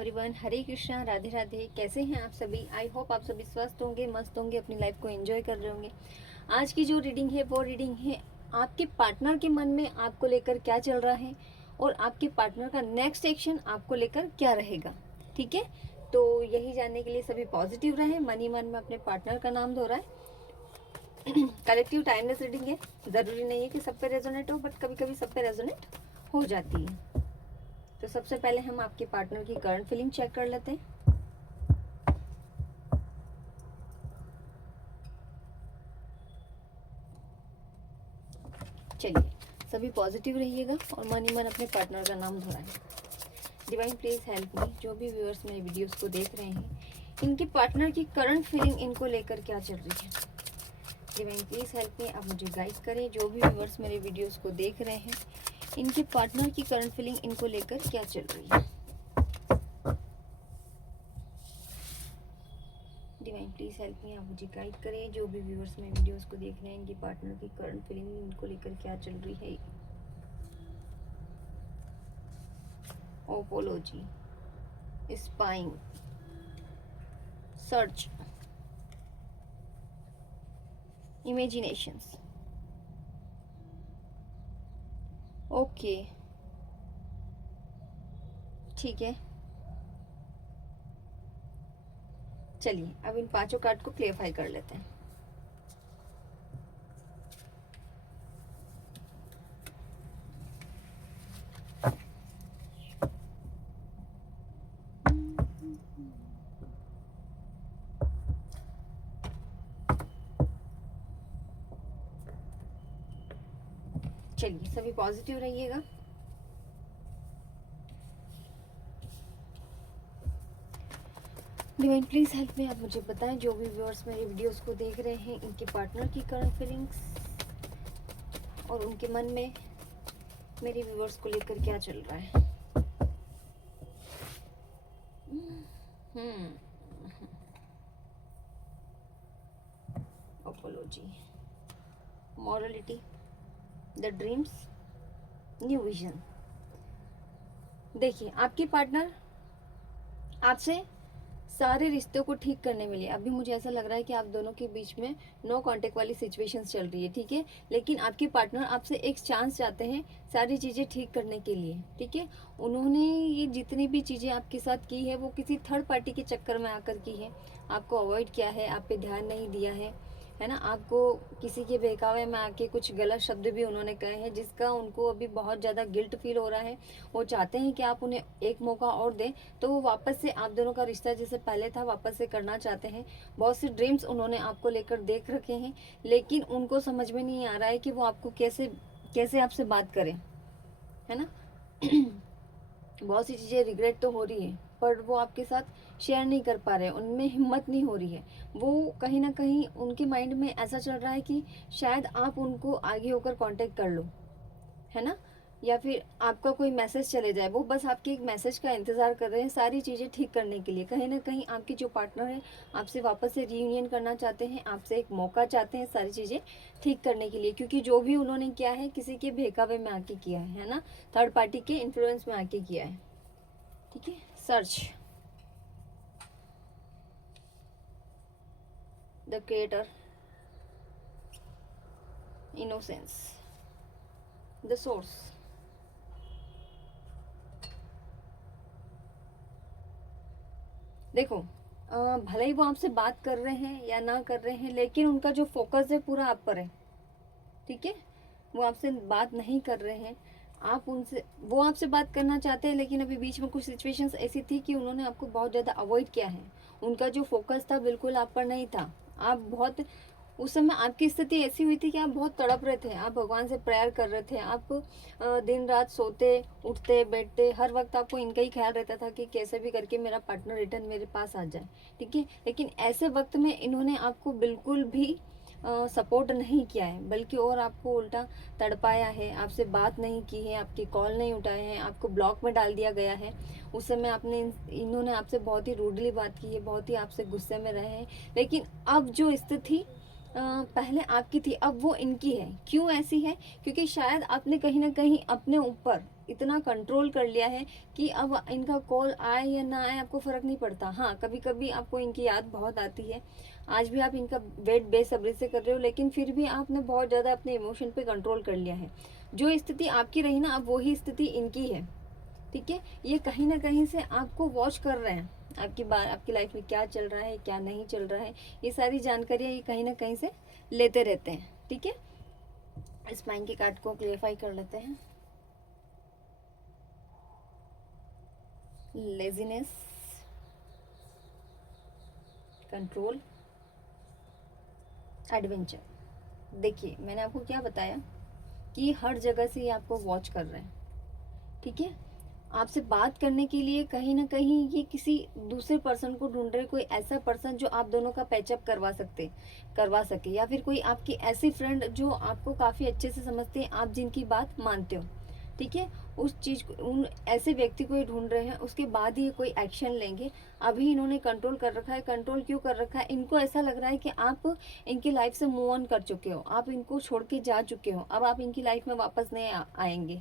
Everyone, हरे कृष्णा, राधे राधे। कैसे हैं आप सभी? आई होप आप सभी स्वस्थ होंगे, मस्त होंगे, अपनी लाइफ को एंजॉय कर रहे होंगे। आज की जो रीडिंग है वो रीडिंग है आपके पार्टनर के मन में आपको लेकर क्या चल रहा है और आपके पार्टनर का नेक्स्ट एक्शन आपको लेकर क्या रहेगा। ठीक है, तो यही जानने के लिए सभी पॉजिटिव रहे, मन ही मन में अपने पार्टनर का नाम दोहराए। कलेक्टिव टाइमलेस रीडिंग है, ज़रूरी नहीं है कि सब पे रेजोनेट हो, बट कभी कभी सब पे रेजोनेट हो जाती है। तो सबसे पहले हम आपके पार्टनर की करंट फीलिंग चेक कर लेते हैं। चलिए, सभी पॉजिटिव रहिएगा और मन ही मन अपने पार्टनर का नाम दोहराएं। Divine please help me. जो भी व्यूअर्स मेरे वीडियोस को देख रहे हैं, इनके पार्टनर की करंट फीलिंग इनको लेकर क्या चल रही है। डिवाइन प्लीज हेल्प मी, आप मुझे गाइड करें। जो भी व्यूअर्स मेरे वीडियोस को देख रहे हैं, इनके पार्टनर की करंट फीलिंग इनको लेकर क्या चल रही है। डिवाइन प्लीज हेल्प मी, आप मुझे गाइड करें। जो भी व्यूअर्स मेरे वीडियोस को देख रहे हैं, इनके पार्टनर की करंट फीलिंग इनको लेकर क्या चल रही है। ओपोलॉजी, स्पाइंग, सर्च, इमेजिनेशंस। ओके, ठीक है। चलिए, अब इन पांचों कार्ड को क्लियरफाई कर लेते हैं। चलिए, सभी पॉजिटिव रहिएगा। डिवाइन प्लीज हेल्प में, आप मुझे बताएं। जो भी व्यूअर्स मेरे वीडियोस को देख रहे हैं, इनके पार्टनर की करंट फीलिंग्स और उनके मन में मेरे व्यूअर्स को लेकर क्या चल रहा है। Apology, morality, the dreams, new vision. देखिए, आपकी पार्टनर आपसे सारे रिश्तों को ठीक करने में लिए। अभी मुझे ऐसा लग रहा है कि आप दोनों के बीच में नो कांटेक्ट वाली सिचुएशन चल रही है। ठीक है, लेकिन आपके पार्टनर आपसे एक चांस चाहते हैं सारी चीज़ें ठीक करने के लिए। ठीक है, उन्होंने ये जितनी भी चीज़ें आपके साथ की है वो किसी थर्ड पार्टी के चक्कर में आकर की है। आपको अवॉइड किया है, आप पे ध्यान नहीं दिया है ना। आपको किसी के बहकावे में आके कुछ गलत शब्द भी उन्होंने कहे हैं, जिसका उनको अभी बहुत ज़्यादा गिल्ट फील हो रहा है। वो चाहते हैं कि आप उन्हें एक मौका और दें, तो वो वापस से आप दोनों का रिश्ता जैसे पहले था वापस से करना चाहते हैं। बहुत सी ड्रीम्स उन्होंने आपको लेकर देख रखे हैं, लेकिन उनको समझ में नहीं आ रहा है कि वो आपको कैसे कैसे आपसे बात करें, है ना। बहुत सी चीज़ें रिग्रेट तो हो रही है, पर वो आपके साथ शेयर नहीं कर पा रहे हैं, उनमें हिम्मत नहीं हो रही है। वो कहीं ना कहीं उनके माइंड में ऐसा चल रहा है कि शायद आप उनको आगे होकर कांटेक्ट कर लो, है ना, या फिर आपका कोई मैसेज चले जाए। वो बस आपके एक मैसेज का इंतज़ार कर रहे हैं सारी चीज़ें ठीक करने के लिए। कहीं ना कहीं आपके जो पार्टनर है आपसे वापस से रीयूनियन करना चाहते हैं, आपसे एक मौका चाहते हैं सारी चीज़ें ठीक करने के लिए, क्योंकि जो भी उन्होंने किया है किसी के बहकावे में आके किया है ना, थर्ड पार्टी के इन्फ्लुएंस में आके किया है। ठीक है, search, the creator, innocence, the source. देखो, भले ही वो आपसे बात कर रहे हैं या ना कर रहे हैं, लेकिन उनका जो फोकस है पूरा आप पर है। ठीक है, वो आपसे बात नहीं कर रहे हैं, आप उनसे, वो आपसे बात करना चाहते हैं, लेकिन अभी बीच में कुछ सिचुएशंस ऐसी थी कि उन्होंने आपको बहुत ज़्यादा अवॉइड किया है। उनका जो फोकस था बिल्कुल आप पर नहीं था। आप बहुत, उस समय आपकी स्थिति ऐसी हुई थी कि आप बहुत तड़प रहे थे, आप भगवान से प्रेयर कर रहे थे, आप दिन रात सोते उठते बैठते हर वक्त आपको इनका ही ख्याल रहता था कि कैसे भी करके मेरा पार्टनर रिटर्न मेरे पास आ जाए। ठीक है, लेकिन ऐसे वक्त में इन्होंने आपको बिल्कुल भी सपोर्ट नहीं किया है, बल्कि और आपको उल्टा तड़पाया है, आपसे बात नहीं की है, आपकी कॉल नहीं उठाए हैं, आपको ब्लॉक में डाल दिया गया है। उस समय आपने इन्होंने आपसे बहुत ही रूडली बात की है, बहुत ही आपसे गुस्से में रहे हैं। लेकिन अब जो स्थिति पहले आपकी थी, अब वो इनकी है। क्यों ऐसी है? क्योंकि शायद आपने कहीं ना कहीं अपने ऊपर इतना कंट्रोल कर लिया है कि अब इनका कॉल आए या ना आए आपको फ़र्क नहीं पड़ता। हाँ, कभी कभी आपको इनकी याद बहुत आती है, आज भी आप इनका वेट बेसब्री से कर रहे हो, लेकिन फिर भी आपने बहुत ज़्यादा अपने इमोशन पे कंट्रोल कर लिया है। जो स्थिति आपकी रही ना, अब वही स्थिति इनकी है। ठीक है, ये कहीं ना कहीं से आपको वॉच कर रहे हैं, आपकी बात, आपकी लाइफ में क्या चल रहा है, क्या नहीं चल रहा है, ये सारी जानकारियाँ ये कहीं ना कहीं से लेते रहते हैं। ठीक है, इस माइंड के कार्ड को क्लियरफाई कर लेते हैं। Laziness, control, adventure. देखिए, मैंने आपको क्या बताया कि हर जगह से ये आपको वॉच कर रहे हैं। ठीक है, आपसे बात करने के लिए कहीं ना कहीं ये किसी दूसरे पर्सन को ढूंढ रहे, कोई ऐसा पर्सन जो आप दोनों का पैचअप करवा सके, या फिर कोई आपकी ऐसी फ्रेंड जो आपको काफ़ी अच्छे से समझते हैं, आप जिनकी बात मानते हो। ठीक है, उस चीज़ को, उन ऐसे व्यक्ति को ये ढूंढ रहे हैं, उसके बाद ही ये कोई एक्शन लेंगे। अभी इन्होंने कंट्रोल कर रखा है। कंट्रोल क्यों कर रखा है? इनको ऐसा लग रहा है कि आप इनकी लाइफ से मूव ऑन कर चुके हो, आप इनको छोड़ के जा चुके हो, अब आप इनकी लाइफ में वापस नहीं आएंगे।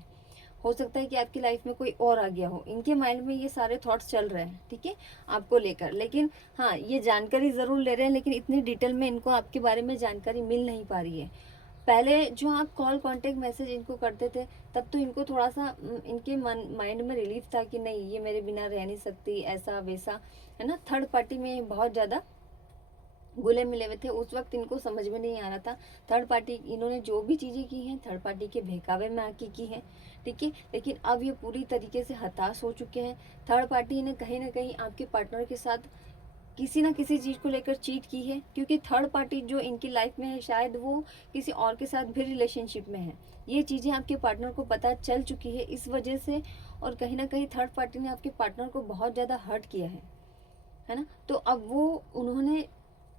हो सकता है कि आपकी लाइफ में कोई और आ गया हो। इनके माइंड में ये सारे थॉट्स चल रहे हैं, ठीक है, आपको लेकर। लेकिन हाँ, ये जानकारी ज़रूर ले रहे हैं, लेकिन इतनी डिटेल में इनको आपके बारे में जानकारी मिल नहीं पा रही है। पहले जो आप कॉल कांटेक्ट मैसेज इनको करते थे, तब तो इनको थोड़ा सा इनके माइंड में रिलीफ था कि नहीं, ये मेरे बिना रह नहीं सकती, ऐसा वैसा, है ना। थर्ड पार्टी में बहुत ज़्यादा घुले मिले हुए थे, उस वक्त इनको समझ में नहीं आ रहा था। थर्ड पार्टी, इन्होंने जो भी चीज़ें की हैं थर्ड पार्टी के बहकावे में आके की हैं। ठीक है, लेकिन अब ये पूरी तरीके से हताश हो चुके हैं। थर्ड पार्टी ने कहीं ना कहीं आपके पार्टनर के साथ किसी ना किसी चीज़ को लेकर चीट की है, क्योंकि थर्ड पार्टी जो इनकी लाइफ में है, शायद वो किसी और के साथ भी रिलेशनशिप में है। ये चीज़ें आपके पार्टनर को पता चल चुकी है इस वजह से, और कहीं ना कहीं थर्ड पार्टी ने आपके पार्टनर को बहुत ज़्यादा हर्ट किया है ना। तो अब वो, उन्होंने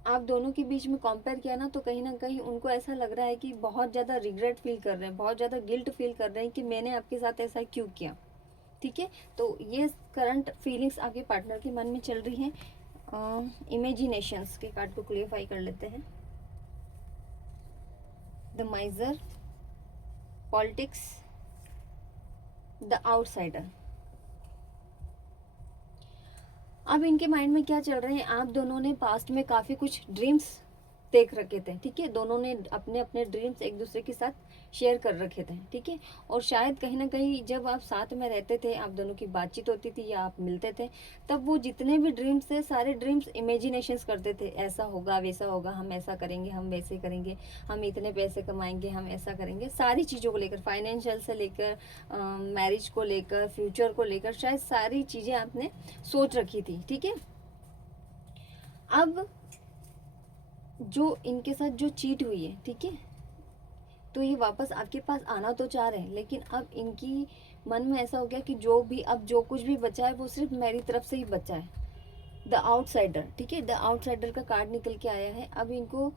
आप दोनों के बीच में कंपेयर किया ना, तो कहीं ना कहीं उनको ऐसा लग रहा है कि बहुत ज़्यादा रिग्रेट फील कर रहे हैं, बहुत ज़्यादा गिल्ट फील कर रहे हैं कि मैंने आपके साथ ऐसा क्यों किया। ठीक है, तो ये करंट फीलिंग्स आपके पार्टनर के मन में चल रही हैं। इमेजिनेशंस के कार्ड को क्लियरफाई कर लेते हैं। The माइजर, politics, the outsider. अब इनके माइंड में क्या चल रहे हैं, आप दोनों ने पास्ट में काफ़ी कुछ ड्रीम्स देख रखे थे। ठीक है, दोनों ने अपने अपने ड्रीम्स एक दूसरे के साथ शेयर कर रखे थे। ठीक है, और शायद कहीं ना कहीं जब आप साथ में रहते थे, आप दोनों की बातचीत होती थी या आप मिलते थे, तब वो जितने भी ड्रीम्स थे, सारे ड्रीम्स इमेजिनेशंस करते थे। ऐसा होगा, वैसा होगा, हम ऐसा करेंगे, हम वैसे करेंगे, हम इतने पैसे कमाएंगे, हम ऐसा करेंगे, सारी चीज़ों को लेकर, फाइनेंशियल से लेकर मैरिज को लेकर, फ्यूचर को लेकर, शायद सारी चीज़ें आपने सोच रखी थी। ठीक है, अब जो इनके साथ जो चीट हुई है, ठीक है, तो ये वापस आपके पास आना तो चाह रहे हैं, लेकिन अब इनकी मन में ऐसा हो गया कि जो भी, अब जो कुछ भी बचा है वो सिर्फ मेरी तरफ से ही बचा है। The outsider. ठीक है, द आउटसाइडर का कार्ड निकल के आया है। अब इनको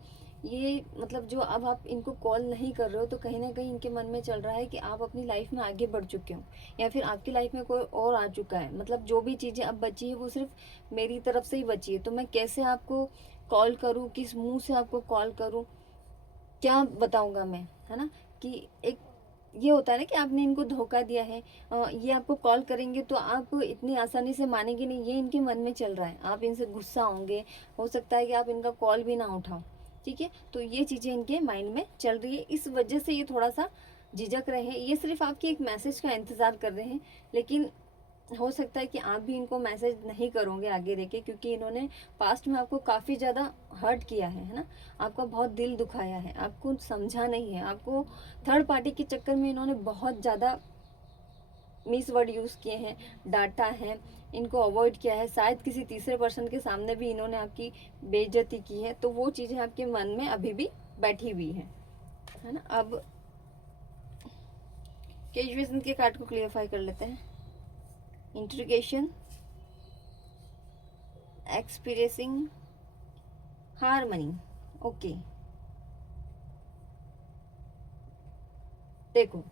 ये, मतलब जो अब आप इनको कॉल नहीं कर रहे हो, तो कहीं ना कहीं इनके मन में चल रहा है कि आप अपनी लाइफ में आगे बढ़ चुके हो, या फिर आपकी लाइफ में कोई और आ चुका है। मतलब जो भी चीज़ें अब बची है वो सिर्फ मेरी तरफ से ही बची है, तो मैं कैसे आपको कॉल करूँ, किस मुंह से आपको कॉल करूँ, क्या बताऊंगा मैं, है ना। कि एक ये होता है ना कि आपने इनको धोखा दिया है, ये आपको कॉल करेंगे तो आप इतनी आसानी से मानेंगे नहीं, ये इनके मन में चल रहा है। आप इनसे गुस्सा होंगे, हो सकता है कि आप इनका कॉल भी ना उठाओ। ठीक है, तो ये चीज़ें इनके माइंड में चल रही है, इस वजह से ये थोड़ा सा झिझक रहे हैं। ये सिर्फ आपके एक मैसेज का इंतज़ार कर रहे हैं, लेकिन हो सकता है कि आप भी इनको मैसेज नहीं करोगे आगे रह के, क्योंकि इन्होंने पास्ट में आपको काफ़ी ज़्यादा हर्ट किया है ना, आपका बहुत दिल दुखाया है, आपको समझा नहीं है, आपको थर्ड पार्टी के चक्कर में इन्होंने बहुत ज़्यादा मिस वर्ड यूज़ किए हैं, डांटा है, इनको अवॉइड किया है, शायद किसी तीसरे पर्सन के सामने भी इन्होंने आपकी बेइज्जती की है, तो वो चीज़ें आपके मन में अभी भी बैठी हुई हैं, है ना। अब कैजुएशन के कार्ड को क्लियरफाई कर लेते हैं। Integration, experiencing, harmony. ओके, देखो,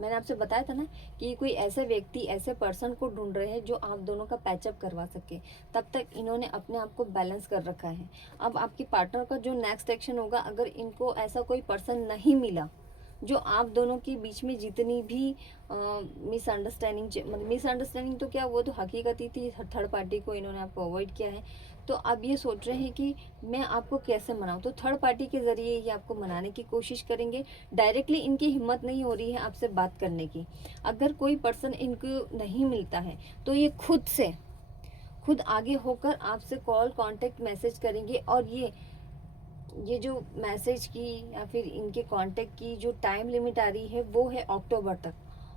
मैंने आपसे बताया था ना कि कोई ऐसे व्यक्ति, ऐसे पर्सन को ढूंढ रहे हैं जो आप दोनों का पैचअप करवा सके। तब तक इन्होंने अपने आप को बैलेंस कर रखा है। अब आपके पार्टनर का जो नेक्स्ट एक्शन होगा, अगर इनको ऐसा कोई पर्सन नहीं मिला जो आप दोनों के बीच में जितनी भी मिसअंडरस्टैंडिंग तो क्या, वो तो हकीकत ही थी, थर्ड पार्टी को इन्होंने आपको अवॉइड किया है। तो अब ये सोच रहे हैं कि मैं आपको कैसे मनाऊं, तो थर्ड पार्टी के ज़रिए ये आपको मनाने की कोशिश करेंगे। डायरेक्टली इनकी हिम्मत नहीं हो रही है आपसे बात करने की। अगर कोई पर्सन इनको नहीं मिलता है तो ये खुद आगे होकर आपसे कॉल, कांटेक्ट, मैसेज करेंगे। और ये जो मैसेज की या फिर इनके कांटेक्ट की जो टाइम लिमिट आ रही है वो है अक्टूबर तक।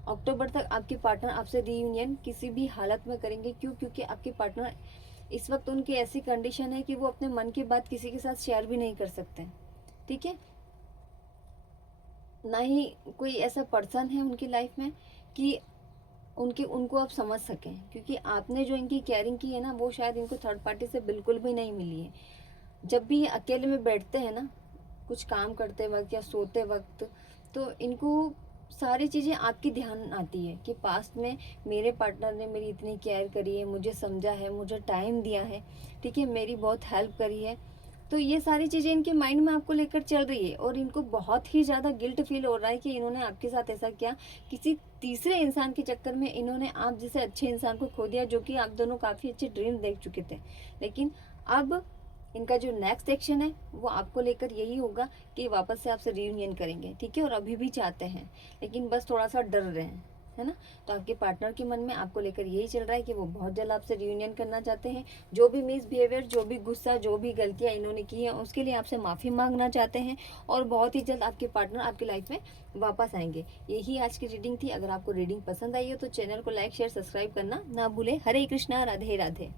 अक्टूबर तक आपके पार्टनर आपसे रीयूनियन किसी भी हालत में करेंगे। क्यों? क्योंकि आपके पार्टनर इस वक्त उनकी ऐसी कंडीशन है कि वो अपने मन की बात किसी के साथ शेयर भी नहीं कर सकते। ठीक है, ना ही कोई ऐसा पर्सन है उनकी लाइफ में कि उनको आप समझ सकें। क्योंकि आपने जो इनकी केयरिंग की है ना, वो शायद इनको थर्ड पार्टी से बिल्कुल भी नहीं मिली है। जब भी ये अकेले में बैठते हैं ना, कुछ काम करते वक्त या सोते वक्त, तो इनको सारी चीज़ें आपकी ध्यान आती है कि पास्ट में मेरे पार्टनर ने मेरी इतनी केयर करी है, मुझे समझा है, मुझे टाइम दिया है, ठीक है, मेरी बहुत हेल्प करी है। तो ये सारी चीज़ें इनके माइंड में आपको लेकर चल रही है और इनको बहुत ही ज़्यादा गिल्ट फील हो रहा है कि इन्होंने आपके साथ ऐसा किया। किसी तीसरे इंसान के चक्कर में इन्होंने आप जैसे अच्छे इंसान को खो दिया, जो कि आप दोनों काफ़ी अच्छे ड्रीम देख चुके थे। लेकिन अब इनका जो नेक्स्ट एक्शन है वो आपको लेकर यही होगा कि वापस से आपसे रियूनियन करेंगे। ठीक है, और अभी भी चाहते हैं, लेकिन बस थोड़ा सा डर रहे हैं, है ना। तो आपके पार्टनर के मन में आपको लेकर यही चल रहा है कि वो बहुत जल्द आपसे रियूनियन करना चाहते हैं। जो भी मिसबिहेवियर, जो भी गुस्सा, जो भी गलतियां इन्होंने की हैं, उसके लिए आपसे माफ़ी मांगना चाहते हैं। और बहुत ही जल्द आपके पार्टनर आपकी लाइफ में वापस आएंगे। यही आज की रीडिंग थी। अगर आपको रीडिंग पसंद आई हो तो चैनल को लाइक, शेयर, सब्सक्राइब करना ना भूलें। हरे कृष्णा, राधे राधे।